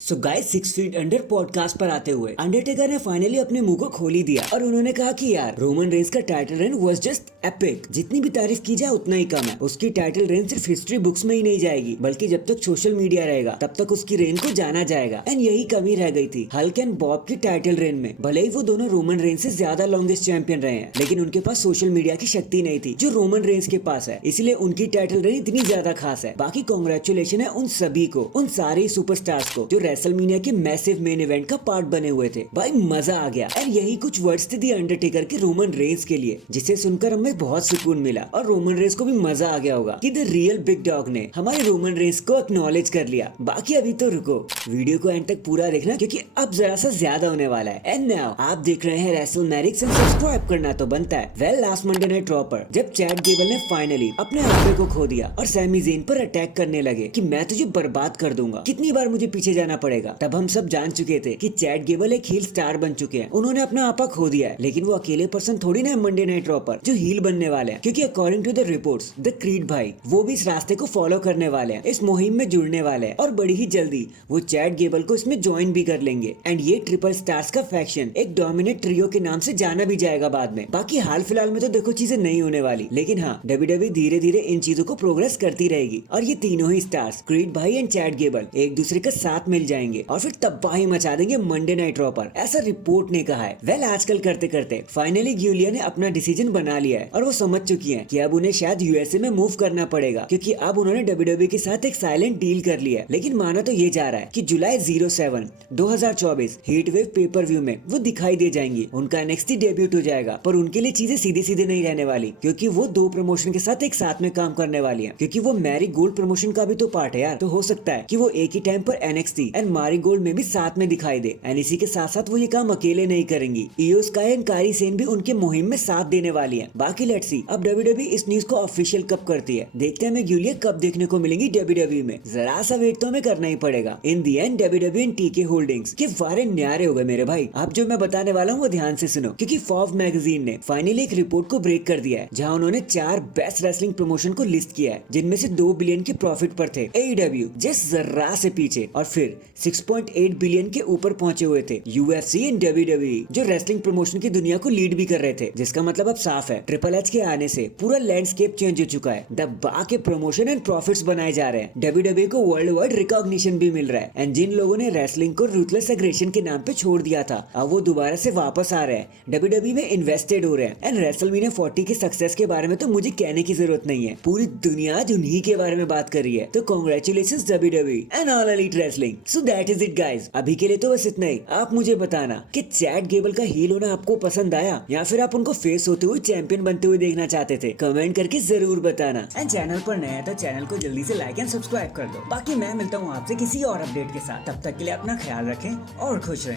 So guys 6 feet under podcast पर आते हुए अंडरटेकर ने फाइनली अपने मुंह को खोल ही दिया और उन्होंने कहा कि यार रोमन रेंस का title reign was just epic. जितनी भी तारीफ की जाए उतना ही कम है। उसकी टाइटल रेन सिर्फ हिस्ट्री बुक्स में ही नहीं जाएगी बल्कि जब तक सोशल मीडिया रहेगा तब तक उसकी रेन को जाना जाएगा। एंड यही कमी रह गई थी हल्क एंड बॉब की टाइटल रेन में। भले ही वो दोनों रोमन रेंस से ज्यादा लॉन्गेस्ट चैंपियन रहे हैं लेकिन उनके पास सोशल मीडिया की शक्ति नहीं थी जो रोमन रेंस के पास है, इसलिए उनकी टाइटल रेन इतनी ज्यादा खास है। बाकी कांग्रेचुलेशन है उन सभी को, उन सारे सुपरस्टार्स को जो रेसलमेनिया के मैसिव मेन इवेंट का पार्ट बने हुए थे। भाई मजा आ गया। और यही कुछ वर्ड्स थे दी अंडरटेकर के रोमन रेंस के लिए जिसे सुनकर हमें बहुत सुकून मिला और रोमन रेंस को भी मजा आ गया होगा कि द रियल बिग डॉग ने हमारे रोमन रेंस को एक्नॉलेज कर लिया। बाकी अभी तो रुको, वीडियो को एंड तक पूरा देखना क्योंकि अब जरा सा ज्यादा होने वाला है। एंड नाउ आप देख रहे हैं रेसलमैनिक्स एंड सब्सक्राइब करना तो बनता है। Well last Monday night raw पर जब चैट गेबल ने फाइनली अपने आपे को खो दिया और सैमी ज़ेन पर अटैक करने लगे कि मैं तुझे बर्बाद कर दूंगा, कितनी बार मुझे पीछे जाना पड़ेगा, तब हम सब जान चुके थे कि चैट गेबल एक हील स्टार बन चुके हैं। उन्होंने अपना आपा खो दिया है लेकिन वो अकेले पर्सन थोड़ी ना है मंडे नाइट रॉ पर जो हील बनने वाले हैं, क्योंकि according to the reports the creed भाई वो भी इस रास्ते को फॉलो करने वाले हैं, इस मुहिम में जुड़ने वाले हैं और बड़ी ही जल्दी वो चैट गेबल को इसमें ज्वाइन भी कर लेंगे। एंड ये ट्रिपल स्टार्स का फैक्शन एक डोमिनेट ट्रियो के नाम से जाना भी जाएगा बाद में। बाकी हाल फिलहाल में तो देखो चीजें नहीं होने वाली, लेकिन हाँ डब्ल्यूडब्ल्यूई धीरे धीरे इन चीजों को प्रोग्रेस करती रहेगी और ये तीनों ही स्टार्स क्रीड भाई एंड चैट गेबल एक दूसरे के साथ मिल जाएंगे और फिर तबाही मचा देंगे मंडे नाइट रॉ पर, ऐसा रिपोर्ट ने कहा है। वेल आजकल करते करते फाइनली गिलिया ने अपना डिसीजन बना लिया है और वो समझ चुकी हैं कि अब उन्हें शायद यूएसए में मूव करना पड़ेगा क्योंकि अब उन्होंने डब्ल्यूडब्ल्यूई के साथ एक साइलेंट डील कर लिया है। लेकिन माना तो ये जा रहा है कि जुलाई 07 2024 हीट वेव पेपर व्यू में वो दिखाई दे जाएंगी। उनका नेक्स्ट डेब्यूट हो जाएगा पर उनके लिए चीजें सीधे सीधे नहीं रहने वाली क्योंकि वो दो प्रमोशन के साथ एक साथ में काम करने वाली है, क्योंकि वो मैरी गोल्ड प्रमोशन का भी तो पार्ट है यार। तो हो सकता है कि वो एक ही टाइम पर एनएक्सटी एंड मारी गोल्ड में भी साथ में दिखाई दे। एंड इसी के साथ साथ वो ये काम अकेले नहीं करेंगी, इयो स्काई एंड कारी सेन भी उनके मुहिम में साथ देने वाली है। बाकी लेट्स सी अब डब्ल्यूडब्ल्यूई इस न्यूज को ऑफिशियल कब करती है, देखते हैं हमें गिलिया कब देखने को मिलेंगी डब्ल्यूडब्ल्यूई में। जरा सा वेट तो हमें करना ही पड़ेगा। इन दी एंड डब्ल्यूडब्ल्यूई एंड टीके होल्डिंग्स के बारे न्यारे हो गए मेरे भाई। अब जो मैं बताने वाला हूँ वो ध्यान से सुनो क्योंकि फॉर्ब्स मैगजीन ने फाइनली एक रिपोर्ट को ब्रेक कर दिया है जहाँ उन्होंने 4 बेस्ट रेसलिंग प्रमोशन को लिस्ट किया है जिनमें से 2 बिलियन के प्रॉफिट पर थे एईडब्ल्यू जस्ट जरा से पीछे, और फिर 6.8 बिलियन के ऊपर पहुंचे हुए थे यूएफसी एंड डब्ल्यूडब्ल्यूई जो रेसलिंग प्रमोशन की दुनिया को लीड भी कर रहे थे। जिसका मतलब अब साफ है ट्रिपल एच के आने से पूरा लैंडस्केप चेंज हो चुका है। दबा के प्रमोशन एंड प्रॉफिट्स बनाए जा रहे हैं। डब्ल्यूडब्ल्यूई को वर्ल्ड वाइड रिकॉग्निशन भी मिल रहा है। एंड जिन लोगों ने रेसलिंग को रूथलेस एग्रेशन के नाम पे छोड़ दिया था अब वो दोबारा से वापस आ रहे हैं, डब्ल्यूडब्ल्यूई में इन्वेस्टेड हो रहे हैं। एंड रेसलमेनिया 40 के सक्सेस के बारे में तो मुझे कहने की जरूरत नहीं है, पूरी दुनिया आज उन्हीं के बारे में बात कर रही है। तो congratulations WWE and all elite wrestling. So that is it guys, अभी के लिए तो बस इतना ही। आप मुझे बताना कि चैट गेबल का हील होना आपको पसंद आया या फिर आप उनको फेस होते हुए चैंपियन बनते हुए देखना चाहते थे, कमेंट करके जरूर बताना। एंड चैनल पर नया है तो चैनल को जल्दी से लाइक एंड सब्सक्राइब कर दो। बाकी मैं मिलता हूँ आपसे किसी और अपडेट के साथ, तब तक के लिए अपना ख्याल रखें और खुश रहें।